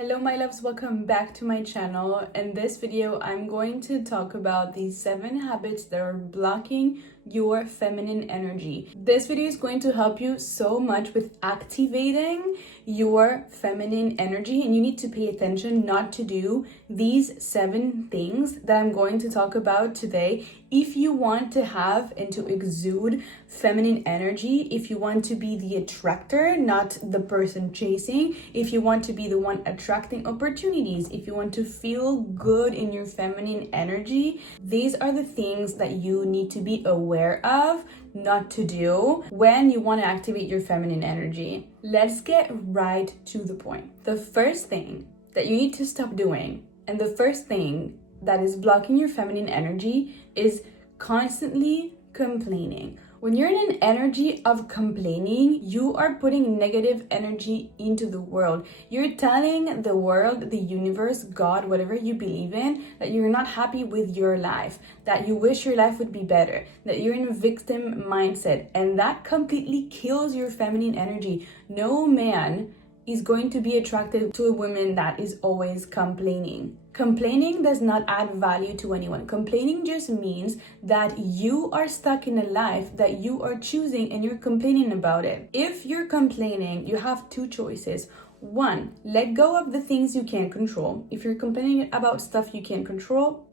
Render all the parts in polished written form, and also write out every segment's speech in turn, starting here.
Hello my loves, welcome back to my channel. In this video, I'm going to talk about the 7 habits that are blocking your feminine energy. This video is going to help you so much with activating your feminine energy, and you need to pay attention not to do these 7 things that I'm going to talk about today if you want to have and to exude feminine energy, if you want to be the attractor, not the person chasing, if you want to be the one attracting opportunities, if you want to feel good in your feminine energy. These are the things that you need to be aware of not to do when you want to activate your feminine energy. Let's get right to the point. The first thing that you need to stop doing, and the first thing that is blocking your feminine energy, is constantly complaining. When you're in an energy of complaining, you are putting negative energy into the world. You're telling the world, the universe, God, whatever you believe in, that you're not happy with your life, that you wish your life would be better, that you're in a victim mindset, and that completely kills your feminine energy. No man is going to be attracted to a woman that is always complaining. Complaining does not add value to anyone. Complaining just means that you are stuck in a life that you are choosing and you're complaining about it. If you're complaining, you have 2 choices. 1, let go of the things you can't control. If you're complaining about stuff you can't control,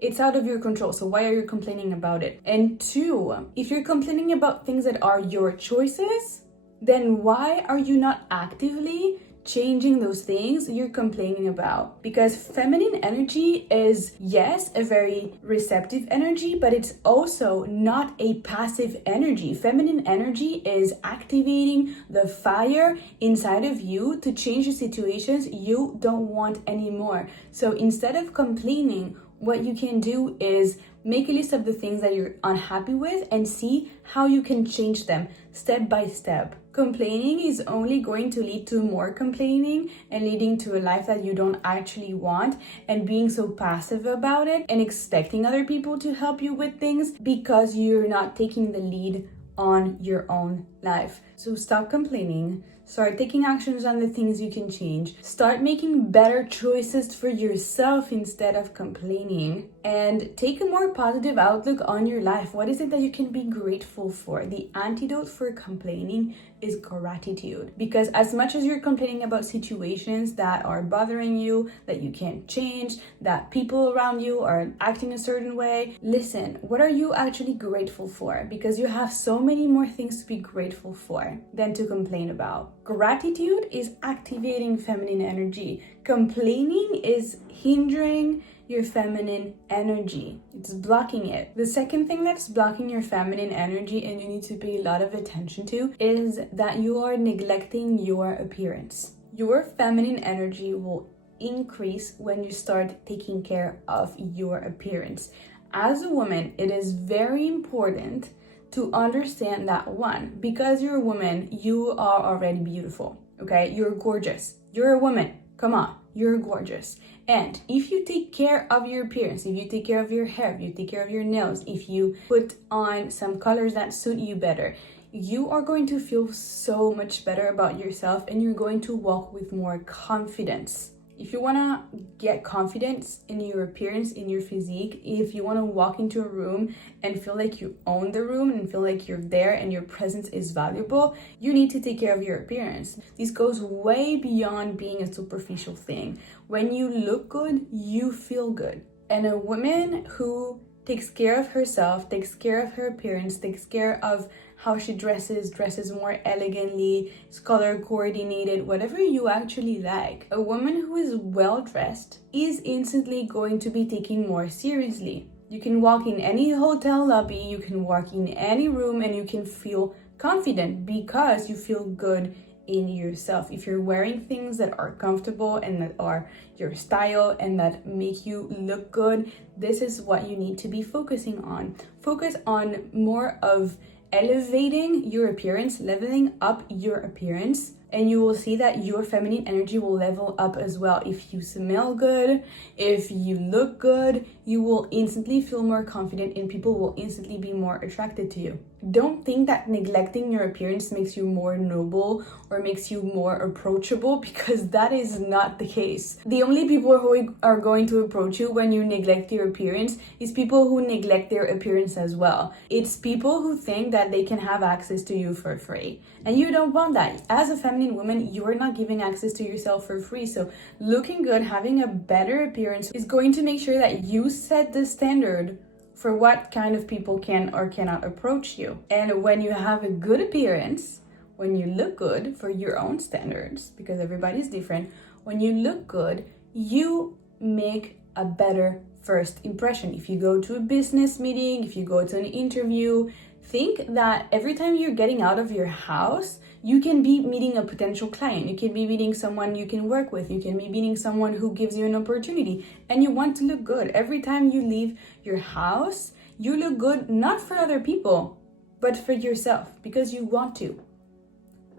it's out of your control, so why are you complaining about it? And 2, if you're complaining about things that are your choices, then why are you not actively changing those things you're complaining about? Because feminine energy is, yes, a very receptive energy, but it's also not a passive energy. Feminine energy is activating the fire inside of you to change the situations you don't want anymore. So instead of complaining, what you can do is make a list of the things that you're unhappy with and see how you can change them step by step. Complaining is only going to lead to more complaining and leading to a life that you don't actually want, and being so passive about it and expecting other people to help you with things because you're not taking the lead on your own life. So stop complaining. Start taking actions on the things you can change. Start making better choices for yourself instead of complaining. And take a more positive outlook on your life. What is it that you can be grateful for? The antidote for complaining is gratitude. Because as much as you're complaining about situations that are bothering you, that you can't change, that people around you are acting a certain way, listen, what are you actually grateful for? Because you have so many more things to be grateful for than to complain about. Gratitude is activating feminine energy. Complaining is hindering your feminine energy. It's blocking it. The second thing that's blocking your feminine energy, and you need to pay a lot of attention to, is that you are neglecting your appearance. Your feminine energy will increase when you start taking care of your appearance. As a woman, it is very important to understand that, 1, because you're a woman, you are already beautiful, okay? You're gorgeous. You're a woman. Come on, you're gorgeous. And if you take care of your appearance, if you take care of your hair, if you take care of your nails, if you put on some colors that suit you better, you are going to feel so much better about yourself, and you're going to walk with more confidence. If you want to get confidence in your appearance, in your physique, if you want to walk into a room and feel like you own the room and feel like you're there and your presence is valuable, you need to take care of your appearance. This goes way beyond being a superficial thing. When you look good, you feel good. And a woman who takes care of herself, takes care of her appearance, takes care of how she dresses more elegantly, is color coordinated, whatever you actually like. A woman who is well dressed is instantly going to be taken more seriously. You can walk in any hotel lobby, you can walk in any room, and you can feel confident because you feel good in yourself. If you're wearing things that are comfortable and that are your style and that make you look good, this is what you need to be focusing on. Focus on more of elevating your appearance, leveling up your appearance, and you will see that your feminine energy will level up as well. If you smell good, if you look good, you will instantly feel more confident and people will instantly be more attracted to you. Don't think that neglecting your appearance makes you more noble or makes you more approachable, because that is not the case. The only people who are going to approach you when you neglect your appearance is people who neglect their appearance as well. It's people who think that they can have access to you for free. And you don't want that. As a feminine woman, you are not giving access to yourself for free. So looking good, having a better appearance is going to make sure that you set the standard for what kind of people can or cannot approach you. And when you have a good appearance, when you look good for your own standards, because everybody's different, when you look good, you make a better first impression. If you go to a business meeting, if you go to an interview, think that every time you're getting out of your house, you can be meeting a potential client. You can be meeting someone you can work with. You can be meeting someone who gives you an opportunity, and you want to look good. Every time you leave your house, you look good, not for other people, but for yourself, because you want to.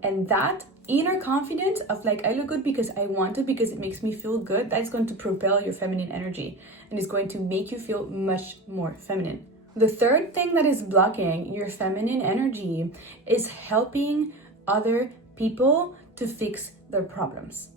And that inner confidence of like, I look good because I want to, because it makes me feel good, that's going to propel your feminine energy and is going to make you feel much more feminine. The third thing that is blocking your feminine energy is helping other people to fix their problems.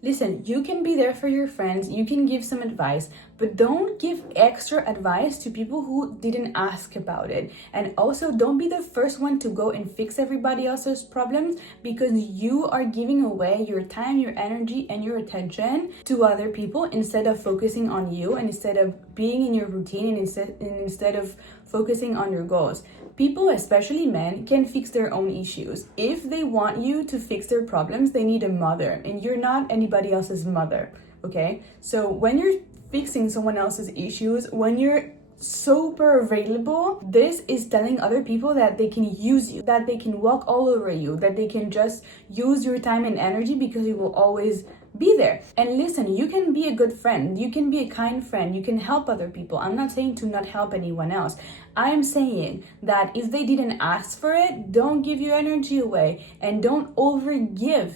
Listen, you can be there for your friends, you can give some advice, but don't give extra advice to people who didn't ask about it. And also, don't be the first one to go and fix everybody else's problems, because you are giving away your time, your energy, and your attention to other people instead of focusing on you, and instead of being in your routine, and instead of focusing on your goals. People, especially men, can fix their own issues. If they want you to fix their problems, they need a mother, and you're not anybody else's mother, okay? So when you're fixing someone else's issues, when you're super available, this is telling other people that they can use you, that they can walk all over you, that they can just use your time and energy because you will always be there. And listen, you can be a good friend, you can be a kind friend, you can help other people. I'm not saying to not help anyone else. I'm saying that if they didn't ask for it, don't give your energy away and don't overgive,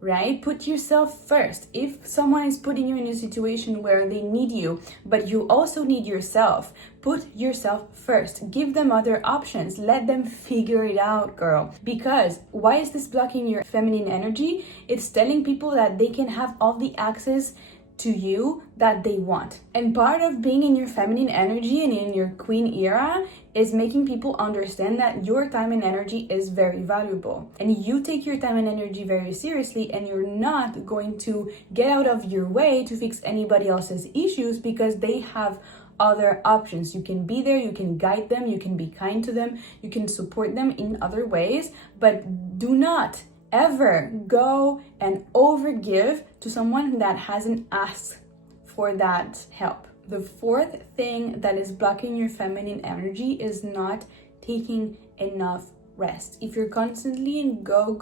right? Put yourself first. If someone is putting you in a situation where they need you, but you also need yourself, put yourself first. Give them other options. Let them figure it out, girl. Because why is this blocking your feminine energy? It's telling people that they can have all the access to you that they want. And part of being in your feminine energy and in your queen era is making people understand that your time and energy is very valuable. And you take your time and energy very seriously, and you're not going to get out of your way to fix anybody else's issues because they have other options. You can be there, you can guide them, you can be kind to them, you can support them in other ways, but do not ever go and overgive to someone that hasn't asked for that help. The fourth thing that is blocking your feminine energy is not taking enough rest. If you're constantly in go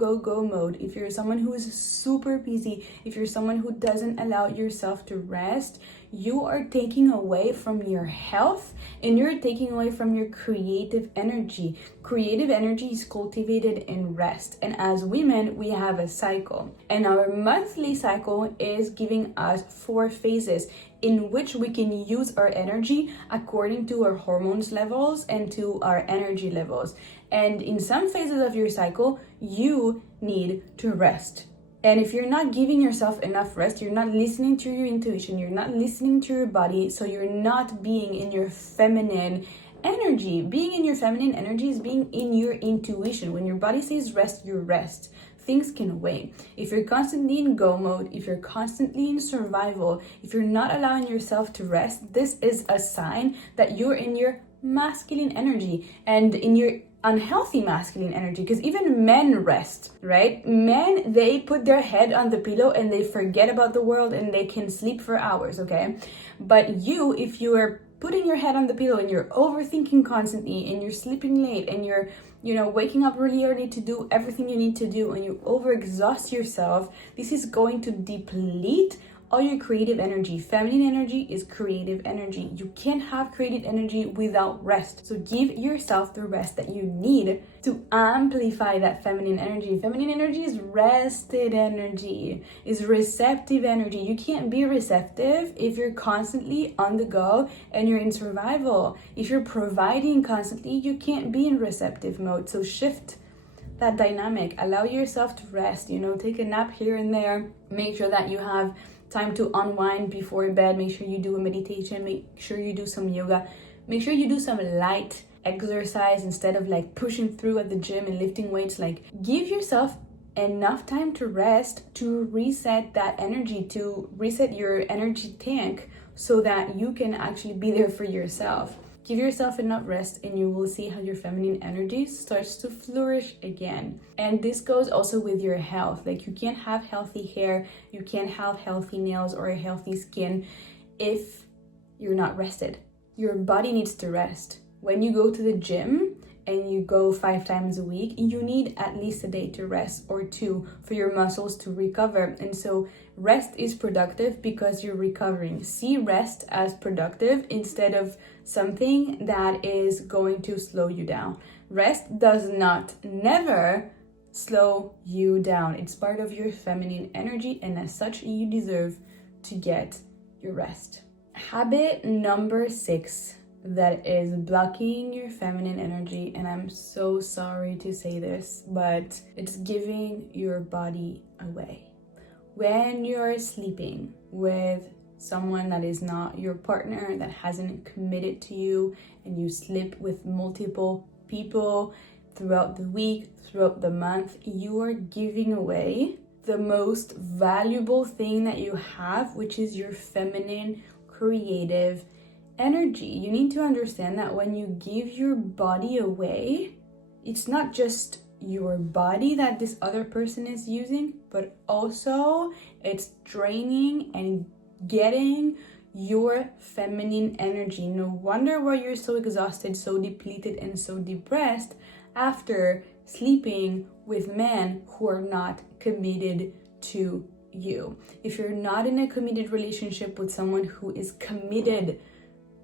mode, if you're someone who is super busy, if you're someone who doesn't allow yourself to rest, you are taking away from your health and you're taking away from your creative energy. Creative energy is cultivated in rest. And as women, we have a cycle. And our monthly cycle is giving us 4 phases in which we can use our energy according to our hormones levels and to our energy levels. And in some phases of your cycle, you need to rest. And if you're not giving yourself enough rest, you're not listening to your intuition, you're not listening to your body, so you're not being in your feminine energy. Being in your feminine energy is being in your intuition. When your body says rest, you rest. Things can wait. If you're constantly in go mode, if you're constantly in survival, if you're not allowing yourself to rest, this is a sign that you're in your masculine energy and in your unhealthy masculine energy, because even men rest, right? Men, they put their head on the pillow and they forget about the world and they can sleep for hours, okay? But you, if you are putting your head on the pillow and you're overthinking constantly and you're sleeping late and you're waking up really early to do everything you need to do and you overexhaust yourself, this is going to deplete all your creative energy. Feminine energy is creative energy. You can't have creative energy without rest. So give yourself the rest that you need to amplify that feminine energy. Feminine energy is rested energy, is receptive energy. You can't be receptive if you're constantly on the go and you're in survival. If you're providing constantly, you can't be in receptive mode. So shift that dynamic. Allow yourself to rest, take a nap here and there. Make sure that you have time to unwind before bed. Make sure you do a meditation. Make sure you do some yoga. Make sure you do some light exercise instead of like pushing through at the gym and lifting weights. Like, give yourself enough time to rest, to reset that energy, to reset your energy tank so that you can actually be there for yourself. Give yourself enough rest and you will see how your feminine energy starts to flourish again. And this goes also with your health. Like, you can't have healthy hair, you can't have healthy nails or a healthy skin if you're not rested. Your body needs to rest. When you go to the gym and you go 5 times a week, you need at least a day to rest or 2 for your muscles to recover. And so rest is productive because you're recovering. See rest as productive instead of something that is going to slow you down. Rest does not, never slow you down. It's part of your feminine energy, and as such, you deserve to get your rest. Habit number 6 that is blocking your feminine energy, and I'm so sorry to say this, but it's giving your body away. When you're sleeping with someone that is not your partner, that hasn't committed to you, and you sleep with multiple people throughout the week, throughout the month, you are giving away the most valuable thing that you have, which is your feminine creative energy. You need to understand that when you give your body away, it's not just your body that this other person is using, but also it's draining and getting your feminine energy. No wonder why you're so exhausted, so depleted, and so depressed after sleeping with men who are not committed to you. If you're not in a committed relationship with someone who is committed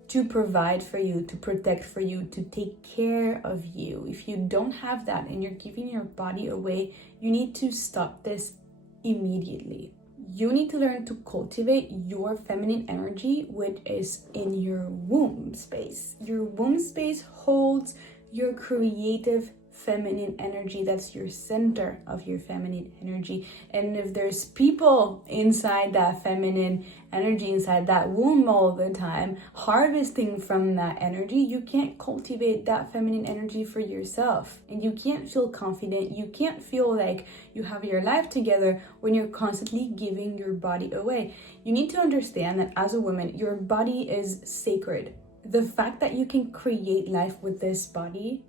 to provide for you, to protect for you, to take care of you, if you don't have that and you're giving your body away, you need to stop this immediately. You need to learn to cultivate your feminine energy, which is in your womb space. Your womb space holds your creative feminine energy. That's your center of your feminine energy. And if there's people inside that feminine energy, inside that womb all the time, harvesting from that energy, you can't cultivate that feminine energy for yourself. And you can't feel confident. You can't feel like you have your life together when you're constantly giving your body away. You need to understand that as a woman, your body is sacred. The fact that you can create life with this body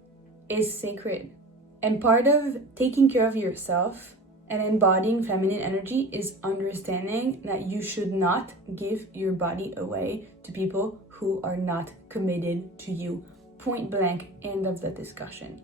is sacred. And part of taking care of yourself and embodying feminine energy is understanding that you should not give your body away to people who are not committed to you. Point blank, end of the discussion.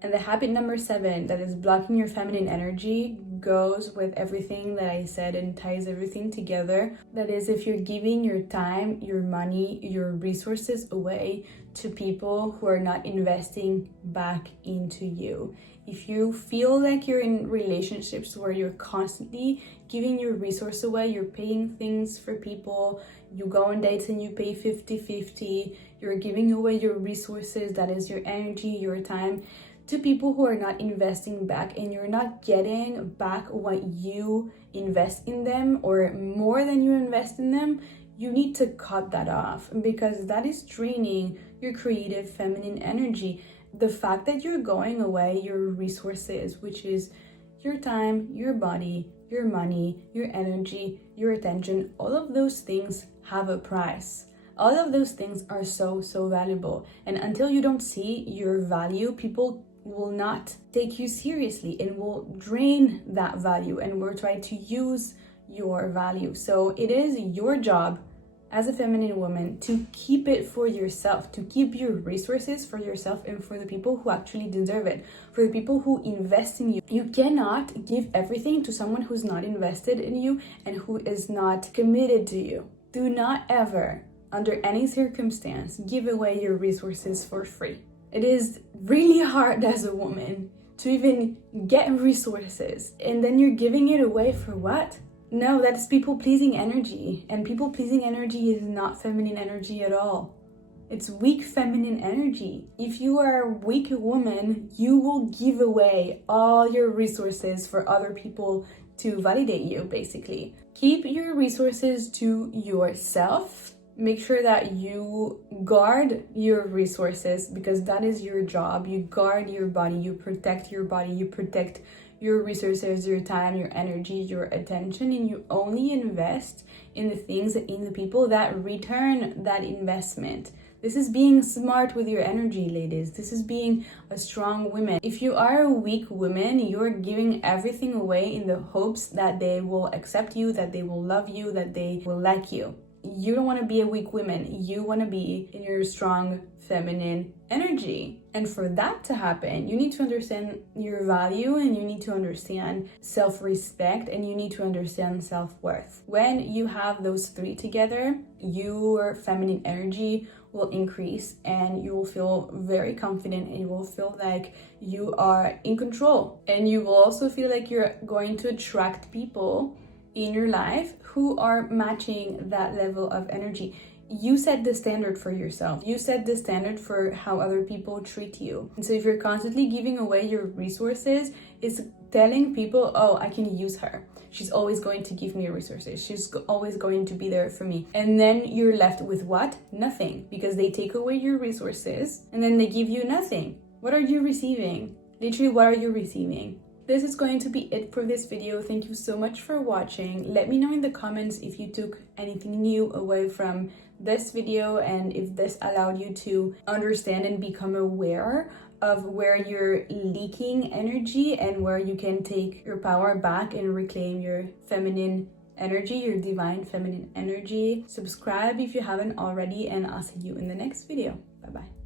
And the habit number 7 that is blocking your feminine energy goes with everything that I said and ties everything together. That is, if you're giving your time, your money, your resources away to people who are not investing back into you. If you feel like you're in relationships where you're constantly giving your resource away, you're paying things for people, you go on dates and you pay 50-50, you're giving away your resources, that is your energy, your time, to people who are not investing back, and you're not getting back what you invest in them or more than you invest in them, you need to cut that off, because that is draining your creative feminine energy. The fact that you're going away your resources, which is your time, your body, your money, your energy, your attention, all of those things have a price. All of those things are so valuable. And until you don't see your value, people will not take you seriously and will drain that value and will try to use your value. So it is your job as a feminine woman to keep it for yourself, to keep your resources for yourself and for the people who actually deserve it, for the people who invest in you. You cannot give everything to someone who's not invested in you and who is not committed to you. Do not ever, under any circumstance, give away your resources for free. It is really hard as a woman to even get resources, and then you're giving it away for what? No, that's people-pleasing energy, and people-pleasing energy is not feminine energy at all. It's weak feminine energy. If you are a weak woman, you will give away all your resources for other people to validate you, basically. Keep your resources to yourself. Make sure that you guard your resources, because that is your job. You guard your body, you protect your body, you protect your resources, your time, your energy, your attention, and you only invest in the things, in the people that return that investment. This is being smart with your energy, ladies. This is being a strong woman. If you are a weak woman, you're giving everything away in the hopes that they will accept you, that they will love you, that they will like you. You don't want to be a weak woman. You want to be in your strong feminine energy. And for that to happen, you need to understand your value, and you need to understand self-respect, and you need to understand self-worth. When you have those three together, your feminine energy will increase, and you will feel very confident, and you will feel like you are in control. And you will also feel like you're going to attract people in your life who are matching that level of energy. You set the standard for yourself. You set the standard for how other people treat you. And so if you're constantly giving away your resources, it's telling people, oh, I can use her. She's always going to give me resources. She's always going to be there for me. And then you're left with what? Nothing. Because they take away your resources and then they give you nothing. What are you receiving? Literally, what are you receiving? This is going to be it for this video. Thank you so much for watching. Let me know in the comments if you took anything new away from this video, and if this allowed you to understand and become aware of where you're leaking energy and where you can take your power back and reclaim your feminine energy, your divine feminine energy. Subscribe if you haven't already, and I'll see you in the next video. Bye-bye.